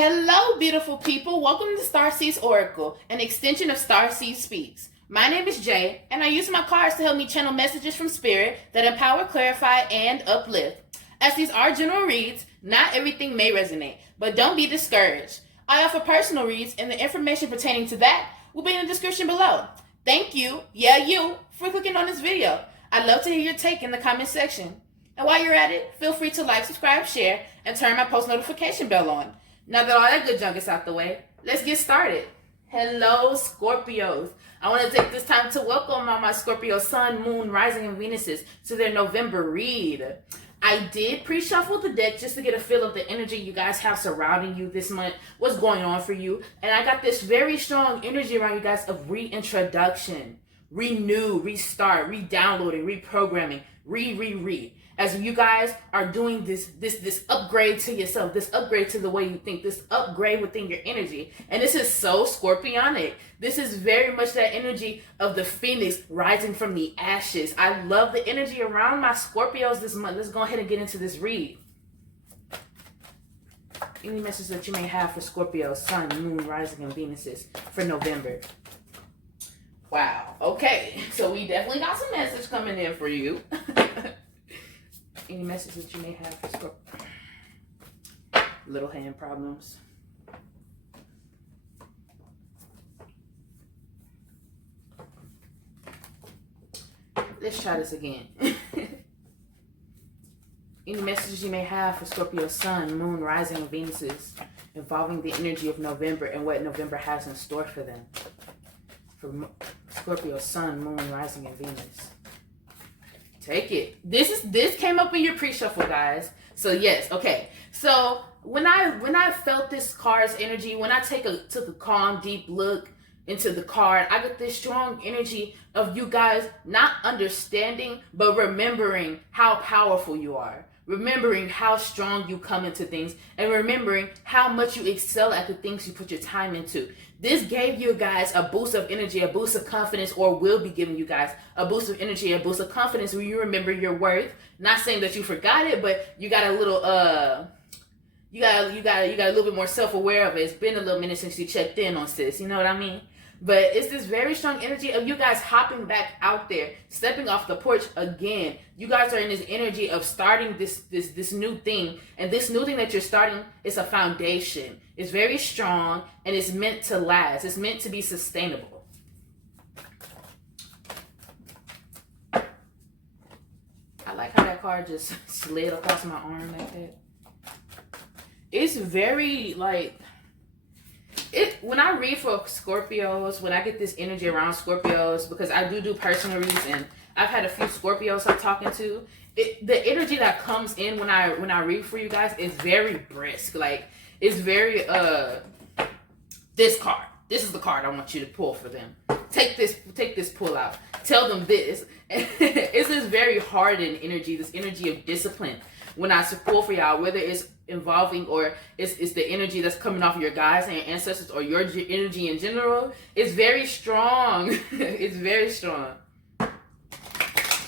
Hello, beautiful people. Welcome to Starseeds Oracle, an extension of Starseed Speaks. My name is Jay, and I use my cards to help me channel messages from Spirit that empower, clarify, and uplift. As these are general reads, not everything may resonate, but don't be discouraged. I offer personal reads, and the information pertaining to that will be in the description below. Thank you, you, for clicking on this video. I'd love to hear your take in the comment section. And while you're at it, feel free to like, subscribe, share, and turn my post notification bell on. Now that all that good junk is out the way, let's get started. Hello, Scorpios. I want to take this time to welcome all my Scorpio Sun, Moon, Rising, and Venuses to their November read. I did pre-shuffle the deck just to get a feel of the energy you guys have surrounding you this month, what's going on for you. And I got this very strong energy around you guys of reintroduction, renew, restart, re-downloading, reprogramming, re. As you guys are doing this upgrade to yourself, this upgrade to the way you think, this upgrade within your energy. And this is so scorpionic. This is very much that energy of the phoenix rising from the ashes. I love the energy around my Scorpios this month. Let's go ahead and get into this read. Any message that you may have for Scorpio, Sun, Moon, Rising, and Venuses for November. Wow. Okay. So we definitely got some message coming in for you. Any message that you may have for Scorpio? Little hand problems. Let's try this again. Any messages you may have for Scorpio Sun, Moon, Rising, and Venuses involving the energy of November and what November has in store for them. For Scorpio Sun, Moon, Rising, and Venus. Take it. This came up in your pre-shuffle, guys. So yes, okay. So when I felt this card's energy, when I took a calm, deep look into the card, I got this strong energy of you guys not understanding, but remembering how powerful you are. Remembering how strong you come into things, and remembering how much you excel at the things you put your time into. This gave you guys a boost of energy, a boost of confidence, or will be giving you guys a boost of energy, a boost of confidence when you remember your worth. Not saying that you forgot it, but you got a little you got a little bit more self-aware of it. It's been a little minute since you checked in on sis, you know what I mean? But it's this very strong energy of you guys hopping back out there, stepping off the porch again. You guys are in this energy of starting this new thing. And this new thing that you're starting is a foundation. It's very strong and it's meant to last. It's meant to be sustainable. I like how that card just slid across my arm like that. It's very like... when I read for Scorpios, when I get this energy around Scorpios, because I do personal reads, and I've had a few Scorpios I'm talking to, the energy that comes in when I read for you guys is very brisk. Like, it's very this card. This is the card I want you to pull for them. Take this pull out. Tell them this. It's this very hardened energy, this energy of discipline. When I pull for y'all, whether it's involving or it's the energy that's coming off of your guys and your ancestors or your energy in general, it's very strong. It's very strong.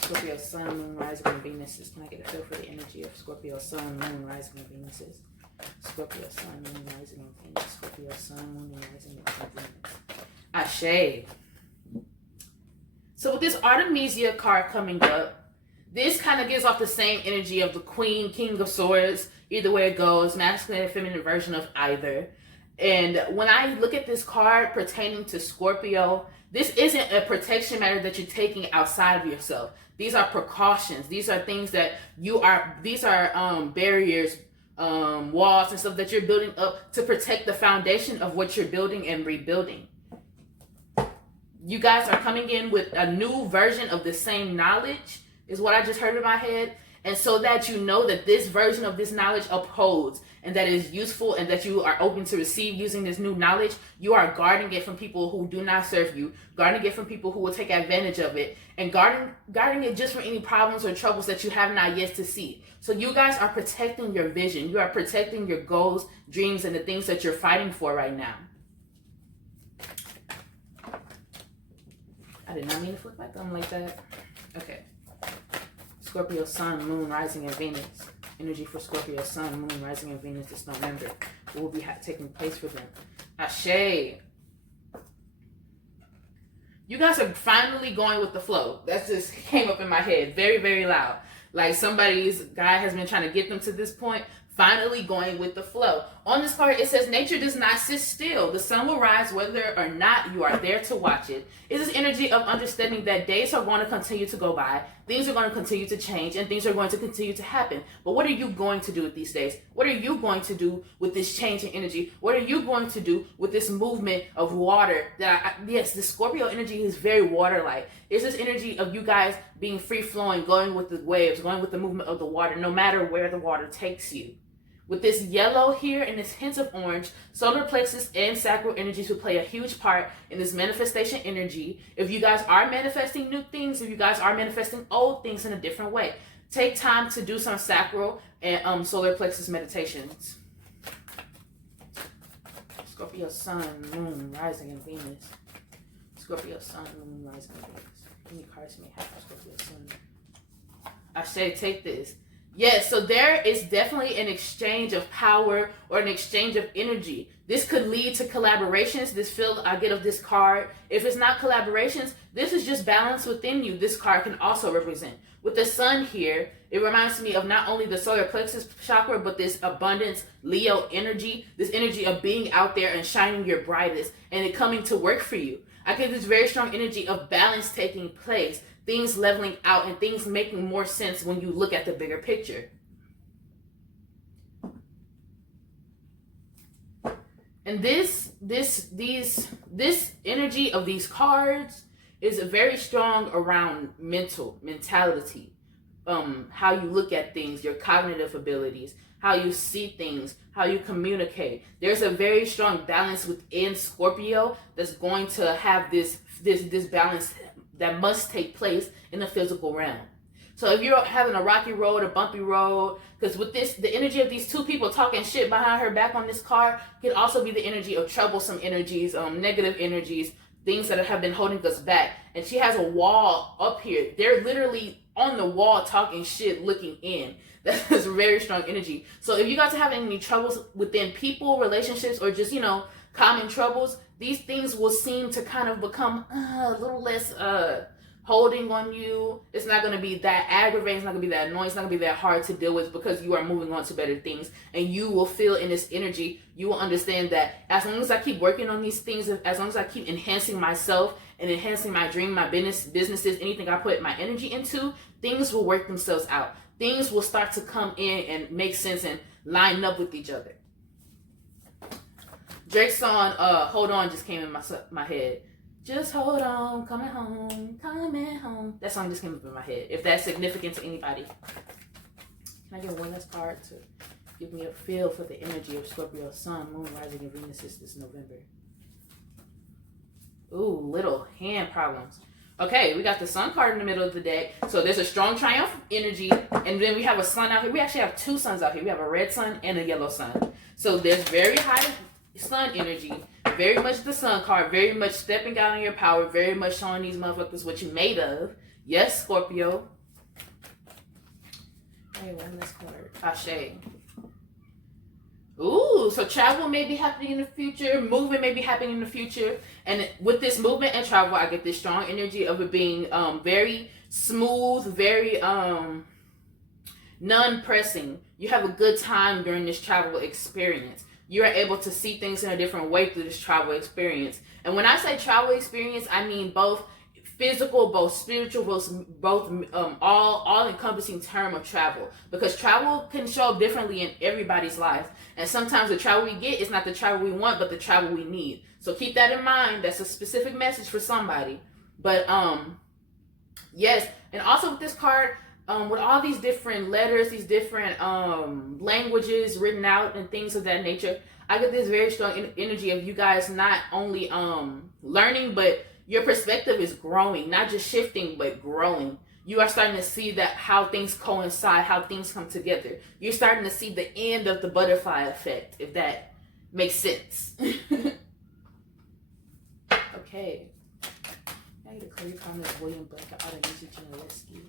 Scorpio Sun, Moon, Rising, and Venuses. Can I get a feel for the energy of Scorpio Sun, Moon, Rising, and Venuses? Scorpio Sun, Moon, Rising, and Venus. Scorpio Sun, Moon, Rising, and Venus. Ashe. So with this Artemisia card coming up, this kind of gives off the same energy of the Queen, King of Swords. Either way it goes, masculine and feminine version of either. And when I look at this card pertaining to Scorpio, this isn't a protection matter that you're taking outside of yourself. These are precautions. These are things that these are barriers, walls and stuff that you're building up to protect the foundation of what you're building and rebuilding. You guys are coming in with a new version of the same knowledge, is what I just heard in my head. And so that you know that this version of this knowledge upholds and that is useful and that you are open to receive using this new knowledge, you are guarding it from people who do not serve you, guarding it from people who will take advantage of it, and guarding it just from any problems or troubles that you have not yet to see. So you guys are protecting your vision. You are protecting your goals, dreams, and the things that you're fighting for right now. I did not mean to flip my thumb like that. Okay. Scorpio Sun, Moon, Rising, and Venus. energy for Scorpio, Sun, Moon, Rising, and Venus this November. What will be taking place for them? Ashe. You guys are finally going with the flow. That just came up in my head very, very loud. Like somebody's guy has been trying to get them to this point. Finally going with the flow. On this card, it says, nature does not sit still. The sun will rise whether or not you are there to watch it. It's this energy of understanding that days are going to continue to go by, things are going to continue to change, and things are going to continue to happen. But what are you going to do with these days? What are you going to do with this change in energy? What are you going to do with this movement of water? Yes, the Scorpio energy is very water-like. It's this energy of you guys being free-flowing, going with the waves, going with the movement of the water, no matter where the water takes you. With this yellow here and this hint of orange, solar plexus and sacral energies will play a huge part in this manifestation energy. If you guys are manifesting new things, if you guys are manifesting old things in a different way, take time to do some sacral and solar plexus meditations. Scorpio, Sun, Moon, Rising, and Venus. Scorpio, Sun, Moon, Rising, and Venus. Any cards may have Scorpio, Sun. I say take this. Yes, so there is definitely an exchange of power or an exchange of energy. This could lead to collaborations. This feel I get of this card. If it's not collaborations, this is just balance within you. This card can also represent. With the sun here, it reminds me of not only the solar plexus chakra, but this abundance, Leo energy, this energy of being out there and shining your brightest and it coming to work for you. I get this very strong energy of balance taking place. Things leveling out and things making more sense when you look at the bigger picture. And this energy of these cards is very strong around mentality, how you look at things, your cognitive abilities, how you see things, how you communicate. There's a very strong balance within Scorpio that's going to have this balance that must take place in the physical realm. So if you're having a rocky road, a bumpy road, because with this, the energy of these two people talking shit behind her back on this card can also be the energy of troublesome energies, negative energies, things that have been holding us back. And she has a wall up here. They're literally on the wall talking shit, looking in. That's very strong energy. So if you guys are having any troubles within people, relationships, or just, common troubles, these things will seem to kind of become a little less holding on you. It's not going to be that aggravating. It's not going to be that annoying. It's not going to be that hard to deal with because you are moving on to better things. And you will feel in this energy, you will understand that as long as I keep working on these things, as long as I keep enhancing myself and enhancing my dream, my businesses, anything I put my energy into, things will work themselves out. Things will start to come in and make sense and line up with each other. Drake's song, Hold On, just came in my head. Just hold on, coming home. That song just came up in my head. If that's significant to anybody. Can I get one last card to give me a feel for the energy of Scorpio, Sun, Moon, Rising, and Venus this November? Ooh, little hand problems. Okay, we got the Sun card in the middle of the deck. So there's a strong triumph energy. And then we have a sun out here. We actually have two suns out here. We have a red sun and a yellow sun. So there's very high sun energy, very much the sun card, very much stepping out on your power, very much showing these motherfuckers what you made of. Yes, Scorpio. Hey, one last card. Ashe. Ooh, so travel may be happening in the future, movement may be happening in the future, and with this movement and travel, I get this strong energy of it being very smooth, very non-pressing. You have a good time during this travel experience. You are able to see things in a different way through this travel experience. And when I say travel experience, I mean both physical, both spiritual, both all-encompassing term of travel. Because travel can show up differently in everybody's life. And sometimes the travel we get is not the travel we want, but the travel we need. So keep that in mind. That's a specific message for somebody. But yes, and also with this card, with all these different letters, these different languages written out and things of that nature, I get this very strong energy of you guys not only learning, but your perspective is growing, not just shifting, but growing. You are starting to see that how things coincide, how things come together. You're starting to see the end of the butterfly effect, if that makes sense. Okay. I need to clear your comments, William Blanket, Artemisia Gentileschi.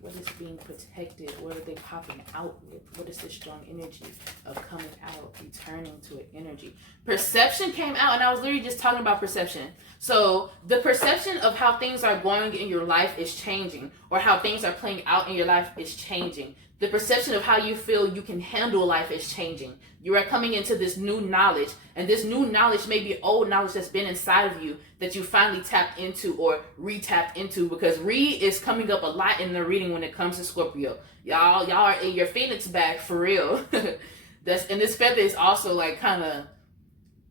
What is being protected? What are they popping out with? What is the strong energy of coming out, returning to an energy? Perception came out, and I was literally just talking about perception. So the perception of how things are going in your life is changing, or how things are playing out in your life is changing. The perception of how you feel you can handle life is changing. You are coming into this new knowledge, and this new knowledge may be old knowledge that's been inside of you that you finally tapped into or re-tapped into, because is coming up a lot in the reading when it comes to Scorpio. Y'all are in your Phoenix bag for real. And this feather is also like kind of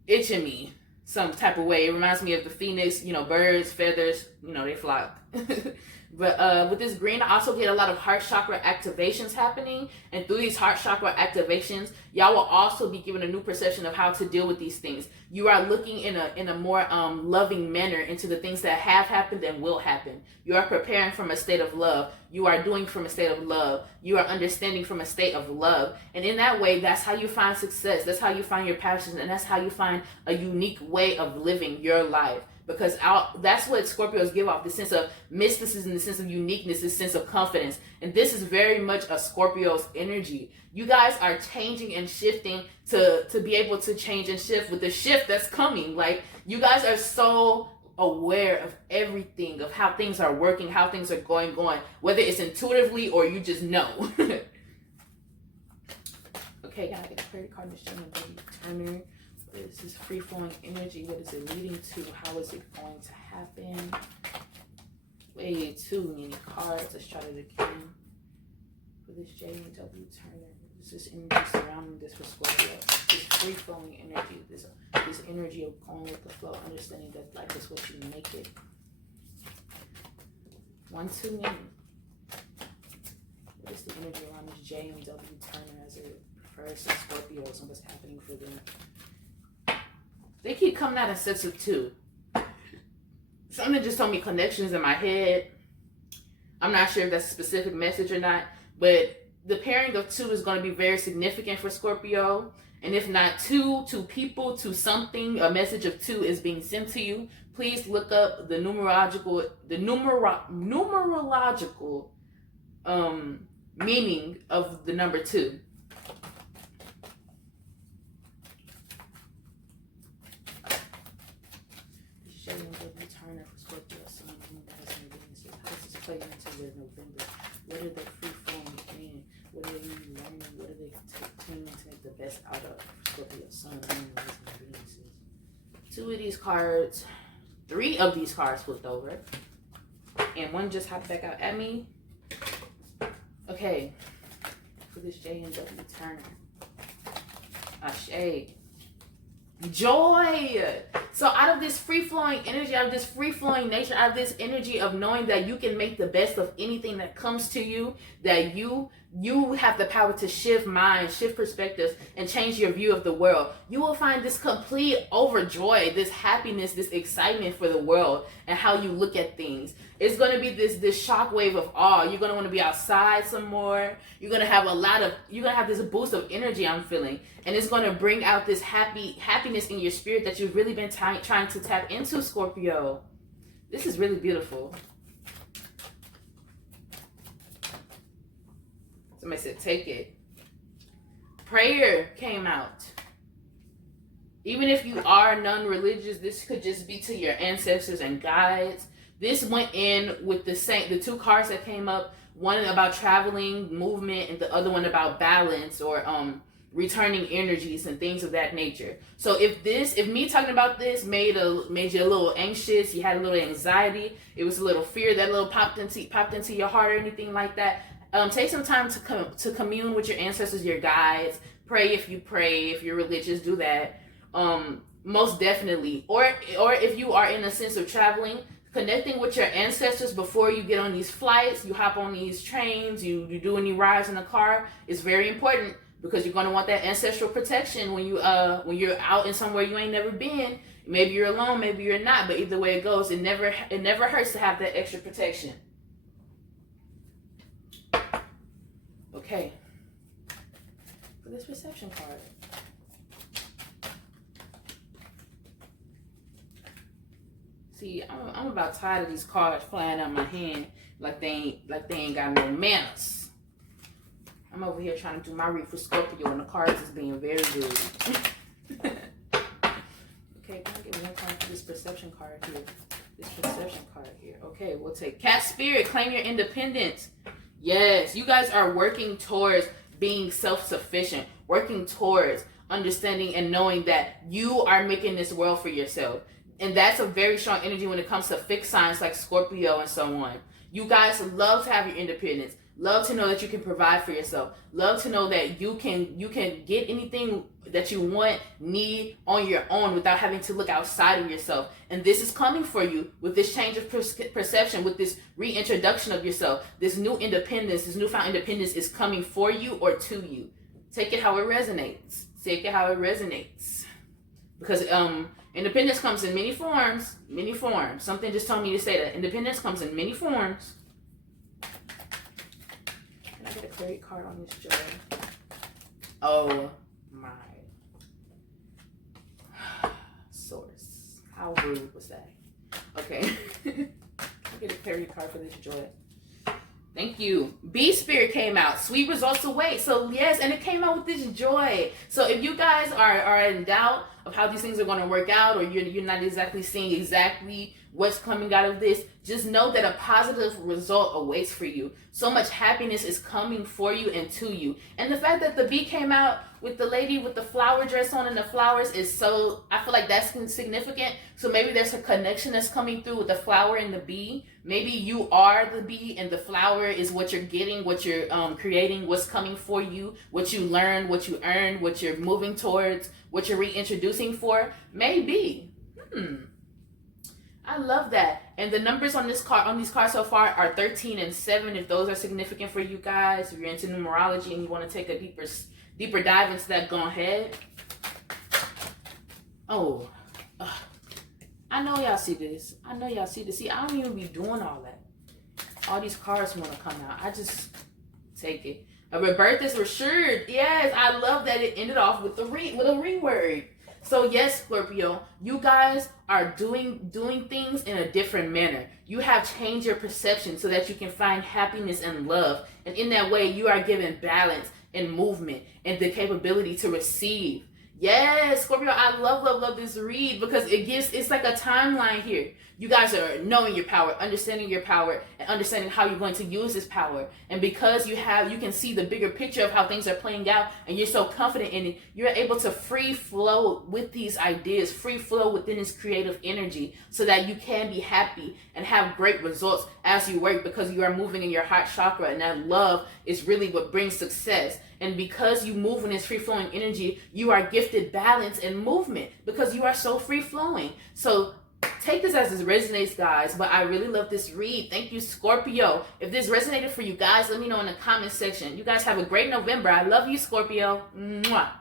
itching me some type of way. It reminds me of the Phoenix, birds, feathers, they flock. But with this green, I also get a lot of heart chakra activations happening. And through these heart chakra activations, y'all will also be given a new perception of how to deal with these things. You are looking in a more loving manner into the things that have happened and will happen. You are preparing from a state of love. You are doing from a state of love. You are understanding from a state of love. And in that way, that's how you find success. That's how you find your passions. And that's how you find a unique way of living your life. Because that's what Scorpios give off, the sense of mysticism, the sense of uniqueness, the sense of confidence. And this is very much a Scorpio's energy. You guys are changing and shifting to be able to change and shift with the shift that's coming. Like, you guys are so aware of everything, of how things are working, how things are going, whether it's intuitively or you just know. Okay, gotta get a credit card machine and baby Turner. This is free-flowing energy. What is it leading to? How is it going to happen? Way too many cards. Let's try it again. For this J and W Turner. This is energy surrounding this for Scorpio. This free-flowing energy. This energy of going with the flow. Understanding that life is what you make it. One too many. What is the energy around this J and W Turner as it refers to Scorpios and what's happening for them? They keep coming out in sets of 2. Something just told me connections in my head. I'm not sure if that's a specific message or not, but the pairing of 2 is going to be very significant for Scorpio. And if not 2 people, to something, a message of 2 is being sent to you. Please look up the numerological meaning of the number 2. Turner for Scorpio, Sun, Moon, Rising, Venus. How does this play into their November? What are they free flowing in? What are they learning? What are they continuing to make the best out of Scorpio, Sun, Moon, Rising, Venus? 2 of these cards, 3 of these cards flipped over, and 1 just hopped back out at me. Okay, for this J and W Turner, Ashe. Joy. So out of this free-flowing energy, out of this free-flowing nature, out of this energy of knowing that you can make the best of anything that comes to you, that you have the power to shift minds, shift perspectives, and change your view of the world. You will find this complete overjoy, this happiness, this excitement for the world and how you look at things. It's going to be this shockwave of awe. You're going to want to be outside some more. You're going to have this boost of energy I'm feeling. And it's going to bring out this happiness in your spirit that you've really been trying to tap into, Scorpio. This is really beautiful. Somebody said, take it. Prayer came out. Even if you are non-religious, this could just be to your ancestors and guides. This went in with the 2 cards that came up. One about traveling, movement, and the other one about balance or returning energies and things of that nature. So if me talking about this made you a little anxious, you had a little anxiety, it was a little fear that little popped into your heart or anything like that, take some time to commune with your ancestors, your guides. Pray if you're religious, do that. Most definitely. Or if you are in a sense of traveling, connecting with your ancestors before you get on these flights, you hop on these trains, you do any rides in a car, is very important, because you're going to want that ancestral protection when you're out in somewhere you ain't never been. Maybe you're alone, maybe you're not, but either way it goes, it never hurts to have that extra protection. Okay, for this perception card. See, I'm about tired of these cards flying out my hand like they ain't got no manners. I'm over here trying to do my read for Scorpio, and the cards is being very rude. Okay, can I get one card for this perception card here? This perception card here. Okay, we'll take Cat Spirit. Claim your independence. Yes, you guys are working towards being self-sufficient, working towards understanding and knowing that you are making this world for yourself. And that's a very strong energy when it comes to fixed signs like Scorpio and so on. You guys love to have your independence. Love to know that you can provide for yourself. Love to know that you can get anything that you want, need on your own without having to look outside of yourself. And this is coming for you with this change of perception, with this reintroduction of yourself. This new independence, this newfound independence is coming for you or to you. Take it how it resonates. Take it how it resonates. Because independence comes in many forms. Many forms. Something just told me to say that. Independence comes in many forms. Can I get a clarity card on this joy? Oh my. Source. How rude was that? Okay. I'll get a clarity card for this joy. Thank you. Bee Spirit came out. Sweet results await. So yes, and it came out with this joy. So if you guys are in doubt of how these things are going to work out, or you're not exactly seeing exactly what's coming out of this, just know that a positive result awaits for you. So much happiness is coming for you and to you. And the fact that the bee came out with the lady with the flower dress on and the flowers is so, I feel like that's significant. So maybe there's a connection that's coming through with the flower and the bee. Maybe you are the bee and the flower is what you're getting, what you're creating, what's coming for you, what you learn, what you earn, what you're moving towards, what you're reintroducing for. Maybe. I love that. And the numbers on this card, on these cards so far, are 13 and 7. If those are significant for you guys, if you're into numerology and you want to take a deeper dive into that, go ahead. Oh, I know y'all see this. I know y'all see this. See, I don't even be doing all that. All these cards want to come out. I just take it. A rebirth is assured. Yes, I love that it ended off with a reword. So yes, Scorpio, you guys are doing things in a different manner. You have changed your perception so that you can find happiness and love. And in that way, you are given balance and movement and the capability to receive. Yes, Scorpio, I love this read because it's like a timeline here. You guys are knowing your power, understanding your power, and understanding how you're going to use this power. And because you can see the bigger picture of how things are playing out, and you're so confident in it, you're able to free flow with these ideas, free flow within this creative energy, so that you can be happy and have great results as you work, because you are moving in your heart chakra, and that love is really what brings success. And because you move in this free-flowing energy, you are gifted balance and movement because you are so free-flowing. So take this as it resonates, guys, but I really love this read. Thank you, Scorpio. If this resonated for you guys, let me know in the comment section. You guys have a great November. I love you, Scorpio. Mwah.